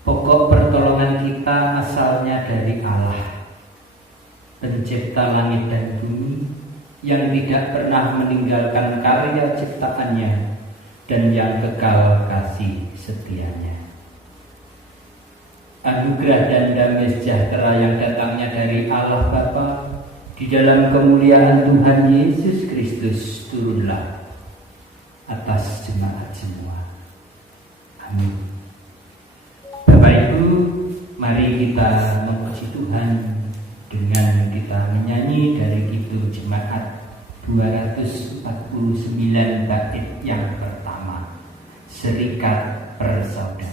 Pokok pertolongan kita asalnya dari Allah, pencipta langit dan bumi, yang tidak pernah meninggalkan karya ciptaannya dan yang kekal kasih setianya. Anugerah dan damai sejahtera yang datangnya dari Allah Bapa di dalam kemuliaan Tuhan Yesus Kristus turunlah atas jemaat semua. Amin. Bapak Ibu, mari kita memuji Tuhan dengan kita menyanyi dari Kidung Jemaat 249 bait yang pertama, Serikat Persaudaraan.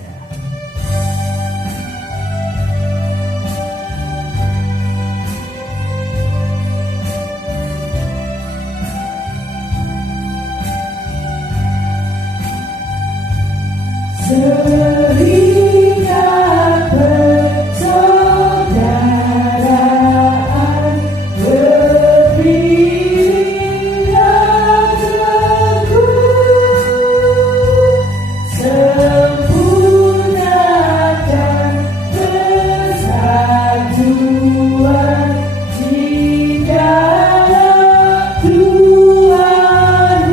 Serikat persaudaraan berdirilah teguh, sempurna dan persatuan di dalam Tuhan.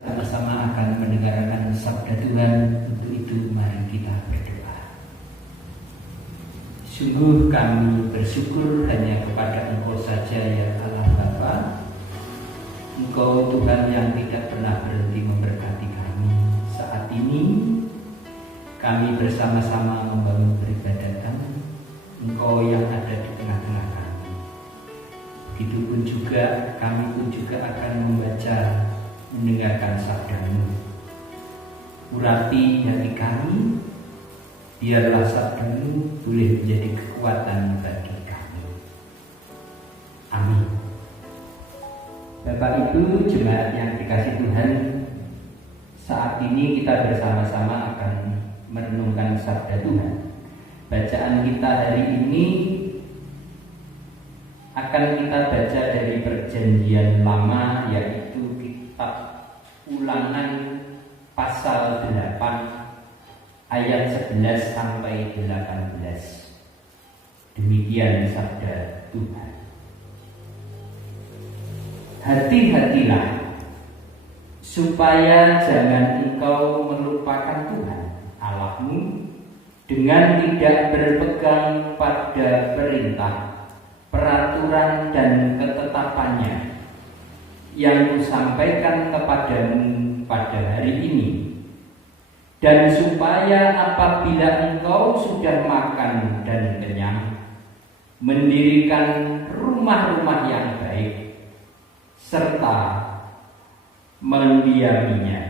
Sama-sama akan mendengarkan sabda Tuhan. Untuk itu mari kita berdoa. Sungguh kami bersyukur hanya kepada Engkau saja ya Allah Bapa. Engkau Tuhan yang tidak pernah berhenti memberkati kami. Saat ini kami bersama-sama membangun peribadatan, Engkau yang ada di tengah-tengah kami. Begitupun juga kami pun juga akan membaca, mendengarkan sabda-Mu. Urapi hati kami, biarlah sabda-Mu boleh menjadi kekuatan bagi kami. Amin. Bapak Ibu jemaat yang dikasihi Tuhan, saat ini kita bersama-sama akan merenungkan sabda Tuhan. Bacaan kita hari ini akan kita baca dari Perjanjian Lama, yaitu Ulangan pasal 8 ayat 11 sampai 18. Demikian sabda Tuhan. Hati-hatilah supaya jangan engkau melupakan Tuhan Allahmu dengan tidak berpegang pada perintah, peraturan dan ketetapannya yang kusampaikan kepadamu pada hari ini, dan supaya apabila engkau sudah makan dan kenyang, mendirikan rumah-rumah yang baik serta mendiaminya.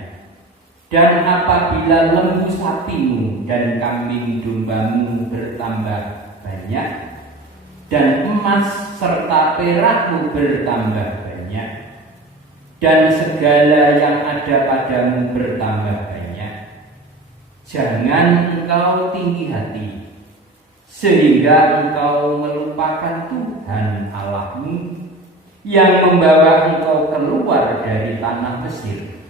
Dan apabila lembu sapimu dan kambing dombamu bertambah banyak, dan emas serta perakmu bertambah banyak, dan segala yang ada padamu bertambah banyak, jangan engkau tinggi hati sehingga engkau melupakan Tuhan Allahmu yang membawa engkau keluar dari tanah Mesir,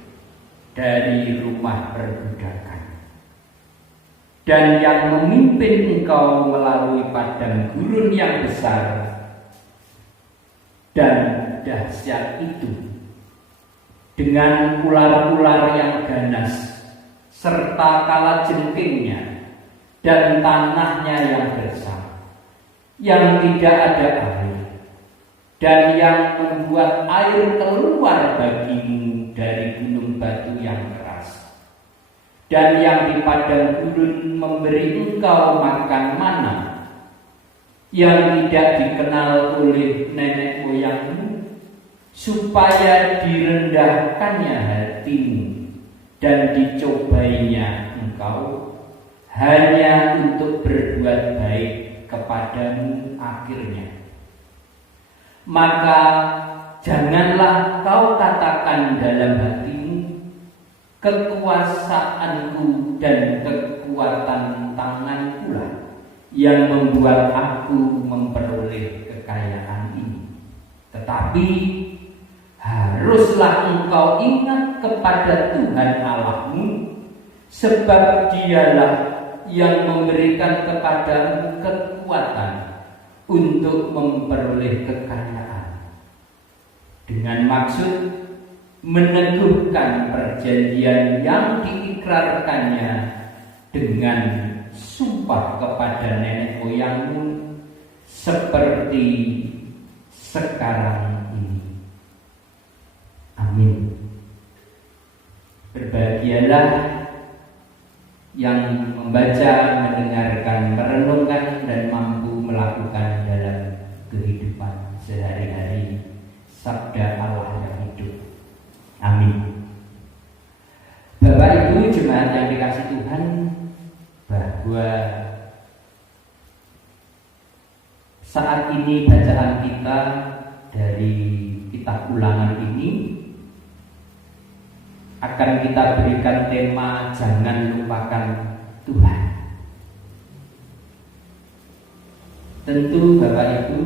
dari rumah perbudakan, dan yang memimpin engkau melalui padang gurun yang besar dan dahsyat itu, dengan ular-ular yang ganas serta kalajengkingnya dan tanahnya yang gersang, yang tidak ada air, dan yang membuat air keluar bagimu dari gunung batu yang keras, dan yang di padang gurun memberi engkau makan mana yang tidak dikenal oleh nenek moyangmu, supaya direndahkannya hatimu dan dicobainya engkau hanya untuk berbuat baik kepadamu akhirnya. Maka janganlah kau katakan dalam hatimu, kekuasaanku dan kekuatan tanganku lah yang membuat aku memperoleh kekayaan ini. Tetapi haruslah engkau ingat kepada Tuhan Allahmu, sebab Dialah yang memberikan kepadamu kekuatan untuk memperoleh kekayaan, dengan maksud meneguhkan perjanjian yang diikrarkannya dengan sumpah kepada nenek moyangmu seperti sekarang ini. Amin. Berbahagialah yang membaca, mendengarkan, merenungkan dan mampu melakukan dalam kehidupan sehari-hari sabda Allah yang hidup. Amin. Bapak Ibu jemaat yang dikasihi Tuhan, bahwa saat ini bacaan kita dari kitab Ulangan ini akan kita berikan tema jangan lupakan Tuhan. Tentu Bapak Ibu,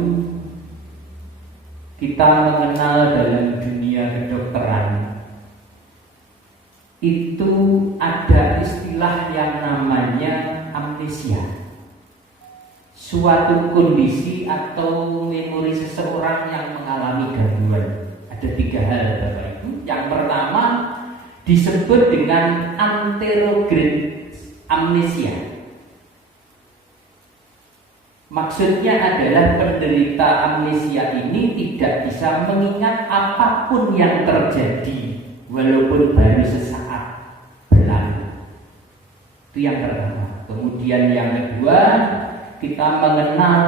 kita mengenal dalam dunia kedokteran itu ada istilah yang namanya amnesia, suatu kondisi atau memori seseorang yang mengalami gangguan. Ada 3 hal Bapak Ibu. Yang pertama disebut dengan anterograde amnesia. Maksudnya adalah penderita amnesia ini tidak bisa mengingat apapun yang terjadi walaupun baru sesaat berlalu. Itu yang pertama. Kemudian yang kedua, kita mengenal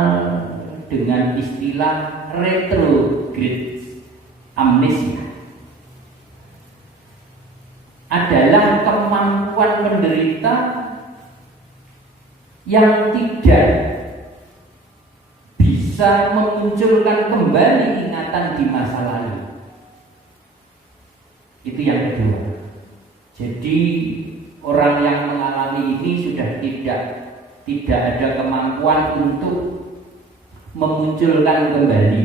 dengan istilah retrograde amnesia. Adalah kemampuan penderita yang tidak bisa memunculkan kembali ingatan di masa lalu. Itu yang kedua. Jadi orang yang mengalami ini sudah tidak ada kemampuan untuk memunculkan kembali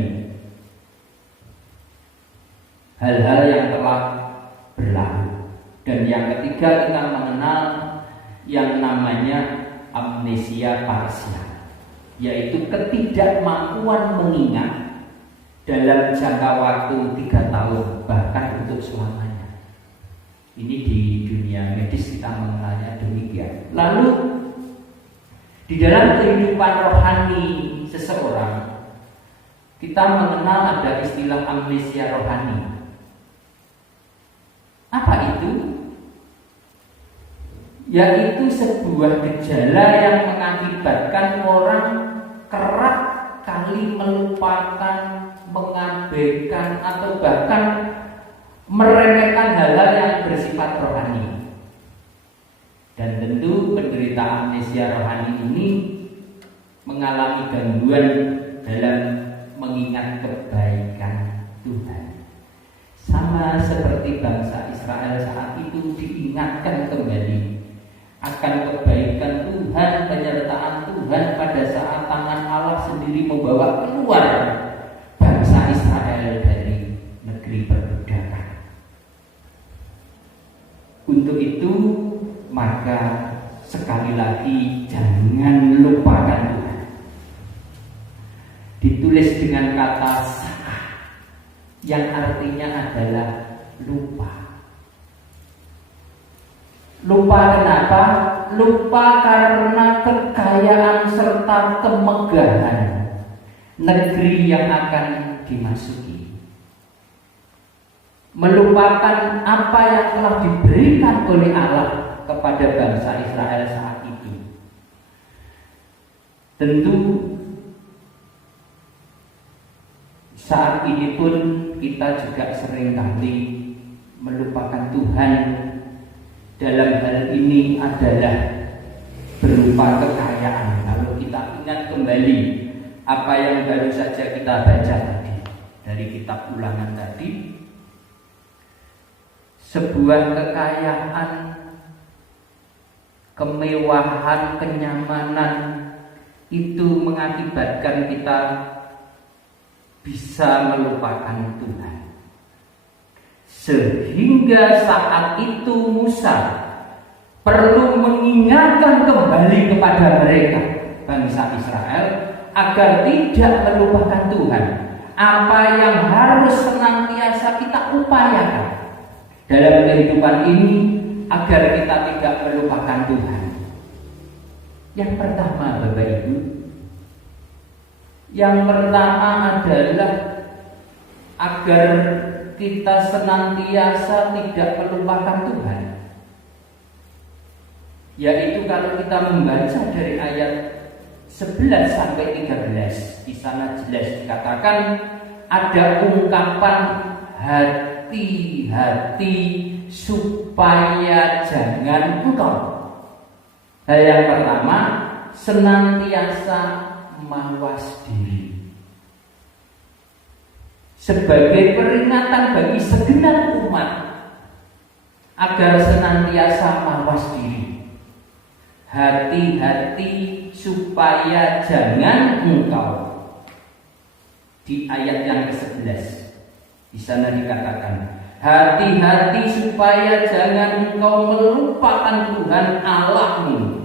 hal-hal yang telah berlalu. Dan yang ketiga, kita mengenal yang namanya amnesia parsial, yaitu ketidakmampuan mengingat dalam jangka waktu 3 tahun bahkan untuk selamanya. Ini di dunia medis kita mengenalnya demikian. Lalu di dalam kehidupan rohani seseorang, kita mengenal ada istilah amnesia rohani. Apa itu? Yaitu sebuah gejala yang mengakibatkan orang kerap kali melupakan, mengabaikan, atau bahkan meremehkan hal-hal yang bersifat rohani. Dan tentu penderita amnesia rohani ini mengalami gangguan dalam mengingat kebaikan Tuhan. Sama seperti bangsa Israel saat itu diingatkan kembali akan kebaikan Tuhan, penyertaan Tuhan pada saat tangan Allah sendiri membawa keluar bangsa Israel dari negeri perbudakan. Untuk itu, maka sekali lagi jangan lupakan Tuhan. Ditulis dengan kata saka, yang artinya adalah lupa. Lupa kenapa? Lupa karena kekayaan serta kemegahan negeri yang akan dimasuki. Melupakan apa yang telah diberikan oleh Allah kepada bangsa Israel saat itu. Tentu saat ini pun kita juga seringkali melupakan Tuhan. Dalam hal ini adalah berupa kekayaan. Kalau kita ingat kembali apa yang baru saja kita baca tadi dari kitab Ulangan tadi, sebuah kekayaan, kemewahan, kenyamanan itu mengakibatkan kita bisa melupakan Tuhan. Sehingga saat itu Musa perlu mengingatkan kembali kepada mereka, bangsa Israel, agar tidak melupakan Tuhan. Apa yang harus senantiasa kita upayakan dalam kehidupan ini agar kita tidak melupakan Tuhan. Yang pertama, Bapak Ibu, yang pertama adalah agar kita senantiasa tidak melupakan Tuhan. Yaitu kalau kita membaca dari ayat 11 sampai 13, di sana jelas dikatakan ada ungkapan hati-hati supaya jangan engkau. Hal yang pertama, senantiasa mawas diri. Sebagai peringatan bagi segenap umat agar senantiasa mawas diri. Hati-hati supaya jangan engkau. Di ayat yang ke-11 di sana dikatakan, hati-hati supaya jangan engkau melupakan Tuhan Allahmu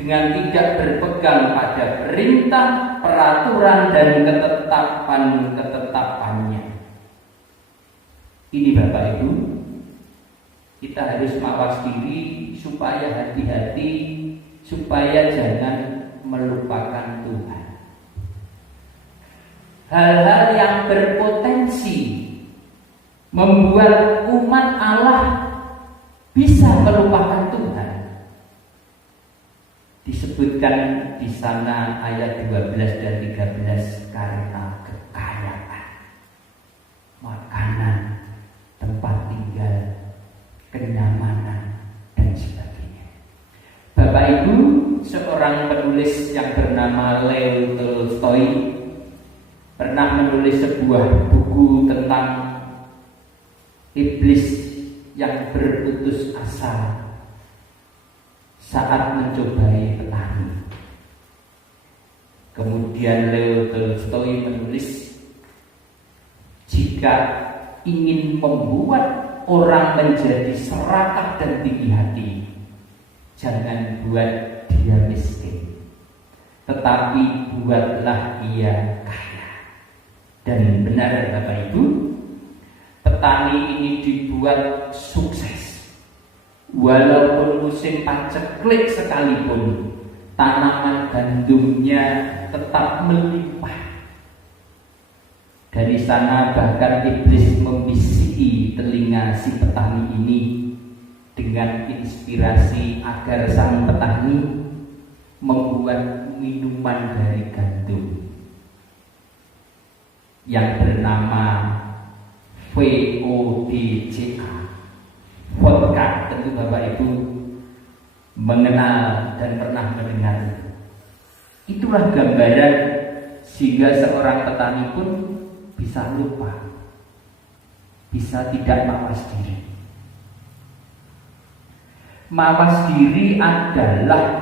dengan tidak berpegang pada perintah, peraturan, dan ketetapan-ketetapannya. Ini Bapak Ibu, kita harus mawas diri supaya hati-hati, supaya jangan melupakan Tuhan. Hal-hal yang berpotensi membuat umat Allah bisa melupakan Tuhan disebutkan di sana ayat 12 dan 13, karena kekayaan, makanan, tempat tinggal, kenyamanan, dan sebagainya. Bapak Ibu, seorang penulis yang bernama Leo Tolstoy pernah menulis sebuah buku tentang iblis yang berputus asa saat mencobai petani. Kemudian Leo Tolstoy menulis, jika ingin membuat orang menjadi serakah dan tinggi hati, jangan buat dia miskin, tetapi buatlah dia kaya. Dan benar Bapak Ibu, petani ini dibuat sukses Walaupun musim paceklik sekalipun, tanaman gandumnya tetap melimpah. Dari sana bahkan iblis membisiki telinga si petani ini dengan inspirasi agar sang petani membuat minuman dari gandum yang bernama VODCA, vodka. Tentu Bapak Ibu mengenal dan pernah mendengar. Itulah gambaran sehingga seorang petani pun bisa lupa, bisa tidak mawas diri. Mawas diri adalah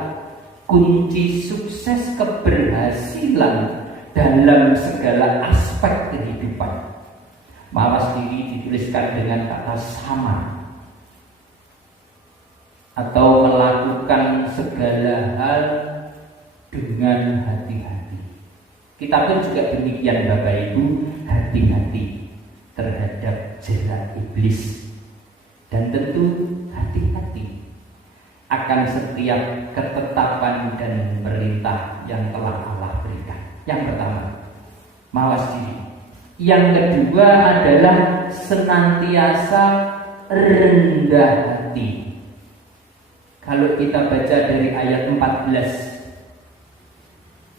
kunci sukses keberhasilan dalam segala aspek kehidupan. Mawas diri dituliskan dengan kata sama, atau melakukan segala hal dengan hati-hati. Kita pun juga demikian Bapak Ibu, hati-hati terhadap jerat iblis. Dan tentu hati-hati akan setiap ketetapan dan perintah yang telah Allah berikan. Yang pertama, mawas diri. Yang kedua adalah senantiasa rendah hati. Kalau kita baca dari ayat 14,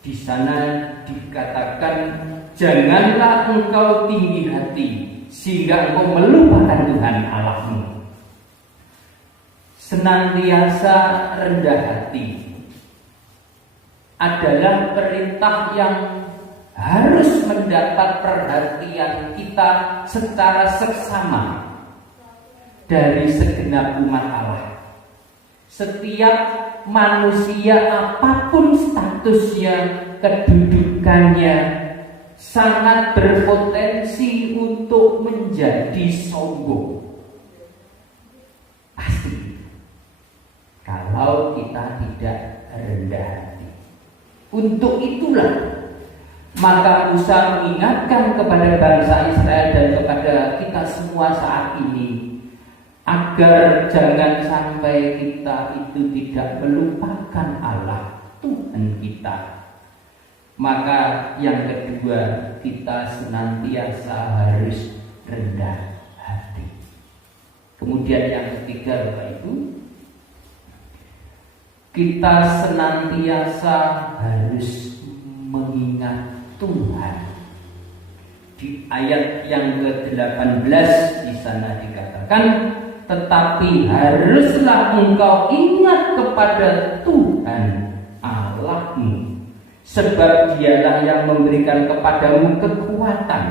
di sana dikatakan, janganlah engkau tinggi hati sehingga engkau melupakan Tuhan Allahmu. Senantiasa rendah hati adalah perintah yang harus mendapat perhatian kita secara seksama dari segenap umat Allah. Setiap manusia apapun statusnya, kedudukannya, sangat berpotensi untuk menjadi sombong. Pasti. Kalau kita tidak rendah hati. Untuk itulah maka Musa mengingatkan kepada bangsa Israel dan kepada kita semua saat ini, agar jangan sampai kita itu tidak melupakan Allah Tuhan kita. Maka yang kedua, kita senantiasa harus rendah hati. Kemudian yang ketiga Bapak Ibu, kita senantiasa harus mengingat Tuhan. Di ayat yang ke-18 di sana dikatakan, tetapi haruslah engkau ingat kepada Tuhan Allahmu, sebab Dialah yang memberikan kepadamu kekuatan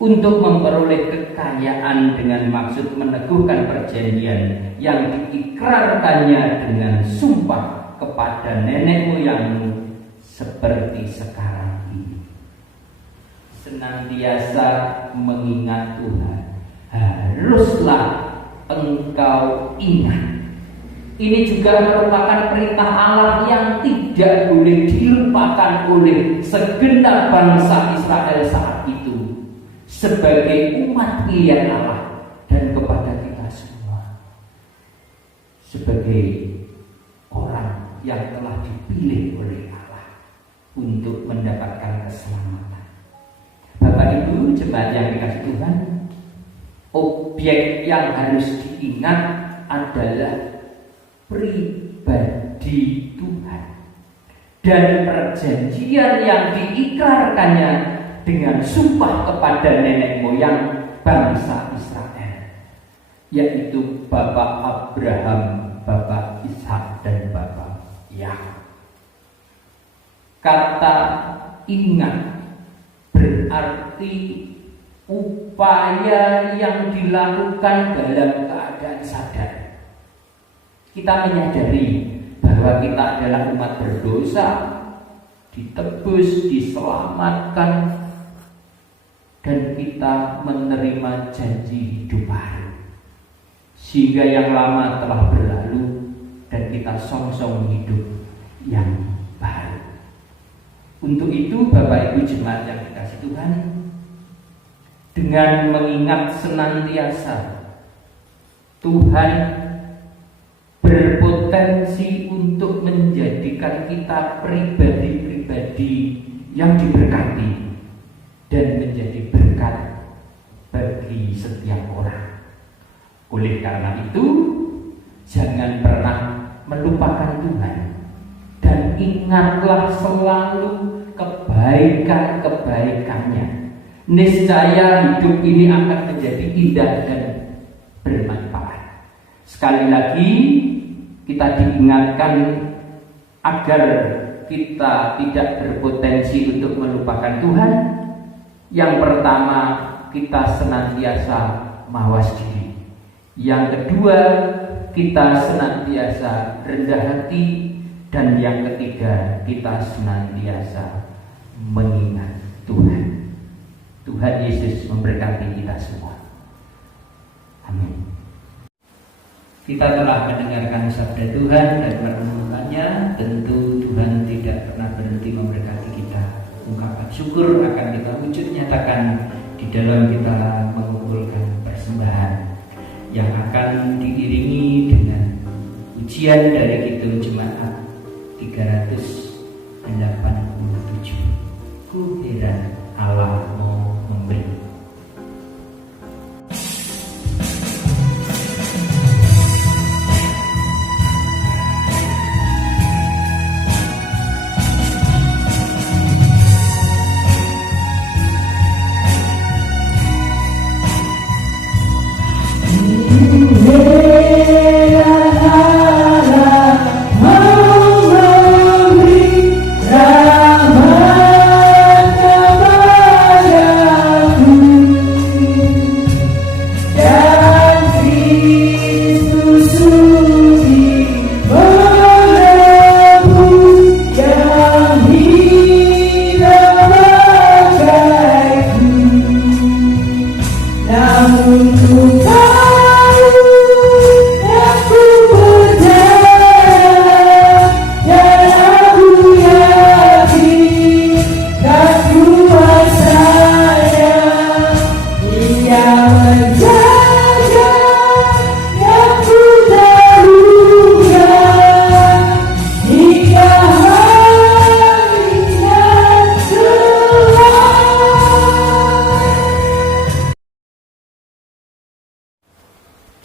untuk memperoleh kekayaan dengan maksud meneguhkan perjanjian yang diikrarkannya dengan sumpah kepada nenek moyangmu seperti sekarang ini. Senantiasa mengingat Tuhan, haruslah engkau ingat. Ini juga merupakan perintah Allah yang tidak boleh dilupakan oleh segenap bangsa Israel saat itu, sebagai umat pilihan Allah dan kepada kita semua sebagai orang yang telah dipilih oleh Allah untuk mendapatkan keselamatan. Bapak Ibu jemaat yang dikasihi Tuhan, objek yang harus diingat adalah pribadi Tuhan dan perjanjian yang diikrarkannya dengan sumpah kepada nenek moyang bangsa Israel, yaitu Bapak Abraham, Bapak Ishak, dan Bapak Yakub. Kata ingat berarti upaya yang dilakukan dalam keadaan sadar. Kita menyadari bahwa kita adalah umat berdosa, ditebus, diselamatkan, dan kita menerima janji hidup baru, sehingga yang lama telah berlalu dan kita song-song hidup yang baru. Untuk itu Bapak Ibu jemaat yang dikasihi Tuhan, dengan mengingat senantiasa Tuhan berpotensi untuk menjadikan kita pribadi-pribadi yang diberkati dan menjadi berkat bagi setiap orang. Oleh karena itu, jangan pernah melupakan Tuhan dan ingatlah selalu kebaikan-kebaikannya. Niscaya hidup ini akan menjadi indah dan bermanfaat. Sekali lagi kita diingatkan agar kita tidak berpotensi untuk melupakan Tuhan. Yang pertama, kita senantiasa mawas diri. Yang kedua, kita senantiasa rendah hati. Dan yang ketiga, kita senantiasa mengingat Tuhan. Tuhan Yesus memberkati kita semua. Amin. Kita telah mendengarkan sabda Tuhan dan merenungkannya. Tentu Tuhan tidak pernah berhenti memberkati kita. Ungkapan syukur akan kita wujud nyatakan di dalam kita mengumpulkan persembahan yang akan diiringi dengan ujian dari Kidung Jemaat 387. Ku heran Allah mau memberi.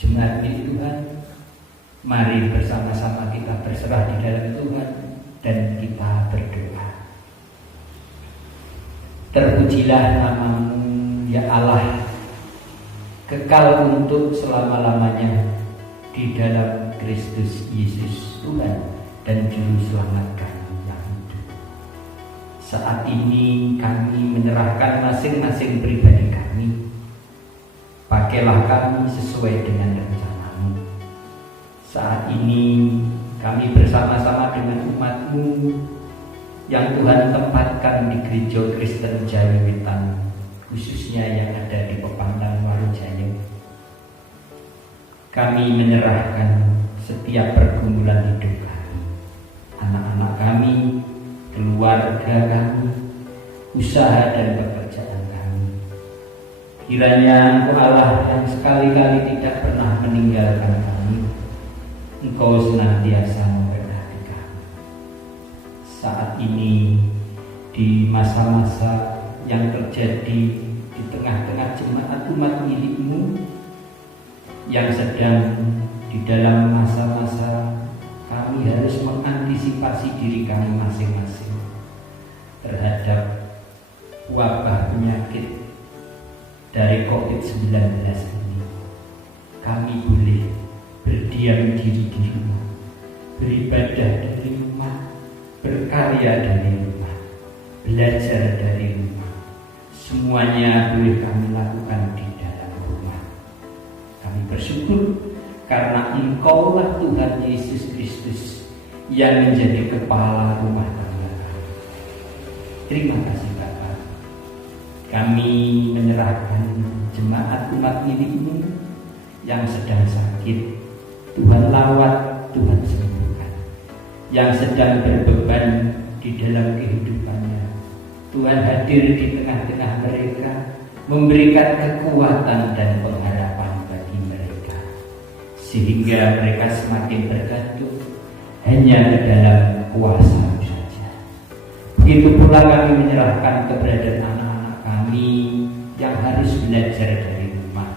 Jemaat milik Tuhan, mari bersama-sama kita berserah di dalam Tuhan dan kita berdoa. Terpujilah nama-Mu ya Allah, kekal untuk selama-lamanya di dalam Kristus Yesus Tuhan dan Juru Selamat kami yang hidup. Saat ini kami menyerahkan masing-masing pribadi kami. Pakailah kami sesuai dengan rencana-Mu. Saat ini kami bersama-sama dengan umat-Mu yang Tuhan tempatkan di Gereja Kristen Jawiwitan, khususnya yang ada di Pepandang Walujayo. Kami menyerahkan setiap pergumulan hidup kami, anak-anak kami, keluarga kami, usaha dan pekerjaan kami. Kiranya Engkau Allah yang sekali-kali tidak pernah meninggalkan kami, Engkau senantiasa memberkati kami. Saat ini di masa-masa yang terjadi di tengah-tengah jemaat umat milik-Mu yang sedang di dalam masa-masa kami harus mengantisipasi diri kami masing-masing terhadap wabah penyakit dari COVID-19 ini. Kami boleh berdiam diri di rumah, beribadah dari rumah, berkarya dari rumah, belajar dari rumah. Semuanya boleh kami lakukan di dalam rumah. Kami bersyukur karena Engkaulah Tuhan Yesus Kristus yang menjadi kepala rumah tangga kami. Terima kasih Bapa. Kami menyerahkan jemaat umat milik-Mu yang sedang sakit, Tuhan lawat, Tuhan sembuhkan. Yang sedang berbeban di dalam kehidupannya, Tuhan hadir di tengah-tengah mereka, memberikan kekuatan dan pengharapan bagi mereka. sehingga mereka semakin bergantung hanya ke dalam kuasa-Mu saja. Begitu pula kami menyerahkan keberadaan anak-anak kami yang harus belajar dari rumah,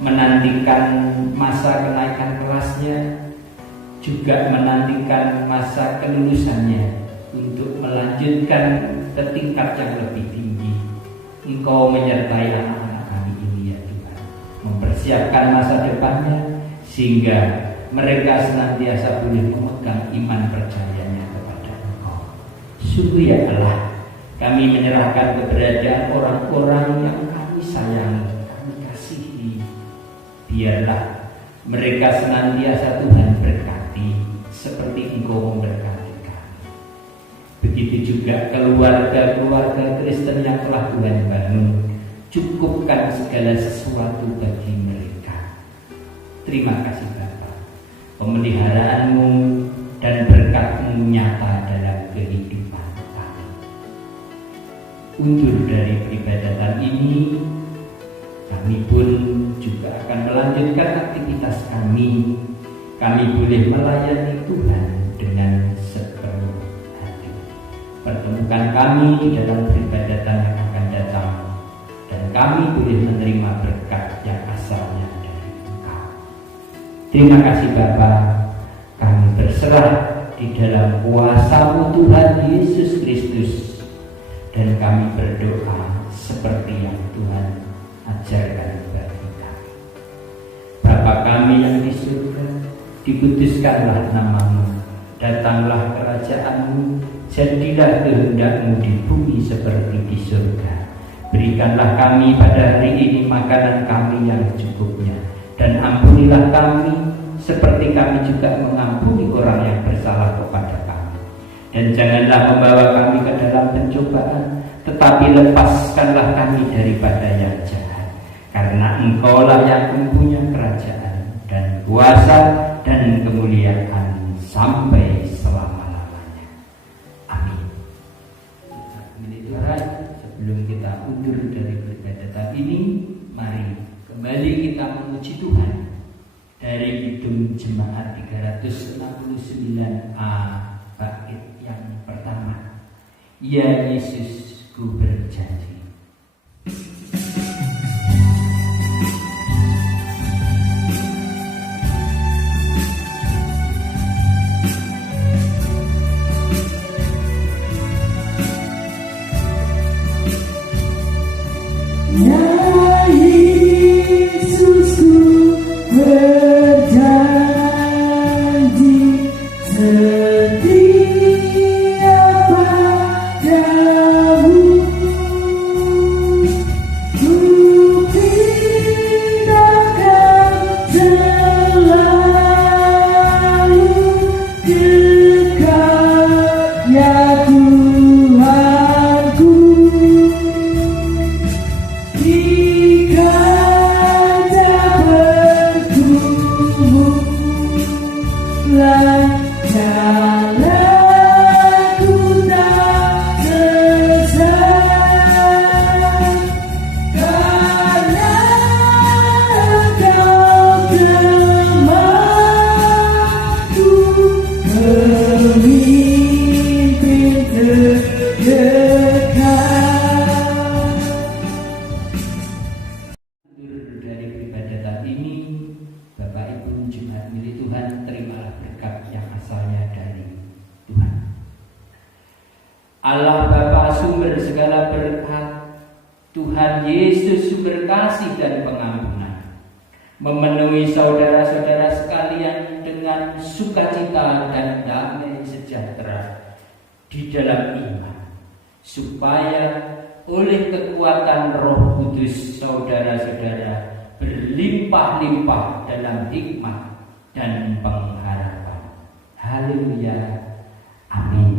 menantikan masa kenaikan kelasnya, juga menantikan masa kelulusannya untuk melanjutkan ke tingkat yang lebih tinggi. Engkau menyertai anak-anak kami ini ya Tuhan, mempersiapkan masa depannya sehingga mereka senantiasa boleh memegang iman percayanya kepada Engkau. Sungguh ya Allah, kami menyerahkan keberadaan orang-orang yang kami sayangi, kami kasihi. Biarlah mereka senantiasa Tuhan berkati seperti Engkau memberkati kami. Begitu juga keluarga-keluarga Kristen yang telah Tuhan bangun, cukupkan segala sesuatu bagi mereka. Terima kasih Bapa, pemeliharaanmu dan berkat-Mu nyata dalam kehidupan kami. Undur dari peribadatan ini, kami pun juga akan melanjutkan aktivitas kami. Kami boleh melayani Tuhan dengan sepenuh hati. Pertemukan kami di dalam peribadatan yang akan datang, dan kami boleh menerima berkat yang asalnya dari Engkau. Terima kasih Bapa, kami berserah di dalam kuasa-Mu Tuhan Yesus Kristus, dan kami berdoa seperti yang Tuhan ajarkan bagi kami. Bapa kami yang di surga, dikuduskanlah nama-Mu, datanglah kerajaan-Mu, jadilah kehendak-Mu di bumi seperti di surga. Berikanlah kami pada hari ini makanan kami yang secukupnya, dan ampunilah kami seperti kami juga mengampuni orang yang bersalah kepada kami. Dan janganlah membawa kami ke dalam pencobaan, tetapi lepaskanlah kami daripada yang jahat. Karena Engkaulah yang mempunyai kerajaan dan kuasa dan kemuliaan sampai selama-lamanya. Amin. Tuhan, sebelum kita undur dari peribadatan ini, mari kembali kita memuji Tuhan dari Kidung Jemaat 369A bait yang pertama. Ya Yesus, ku berjanji. Ya Yesus, ku berjanji setia padamu. Ku tindakan selalu dekat ya Tuhanku. Jika tak bergumullah jalanku tak sesat, karena Engkau temanku, pemimpin terdekat. Dari peribadatan ini, Bapak Ibu Jemaat milik Tuhan, terimalah berkat yang asalnya dari Tuhan. Allah Bapa sumber segala berkat, Tuhan Yesus sumber kasih dan pengampunan, memenuhi saudara-saudara sekalian dengan sukacita dan damai sejahtera di dalam iman, supaya oleh kekuatan Roh Kudus saudara-saudara berlimpah-limpah dalam hikmat dan pengharapan. Haleluya. Amin.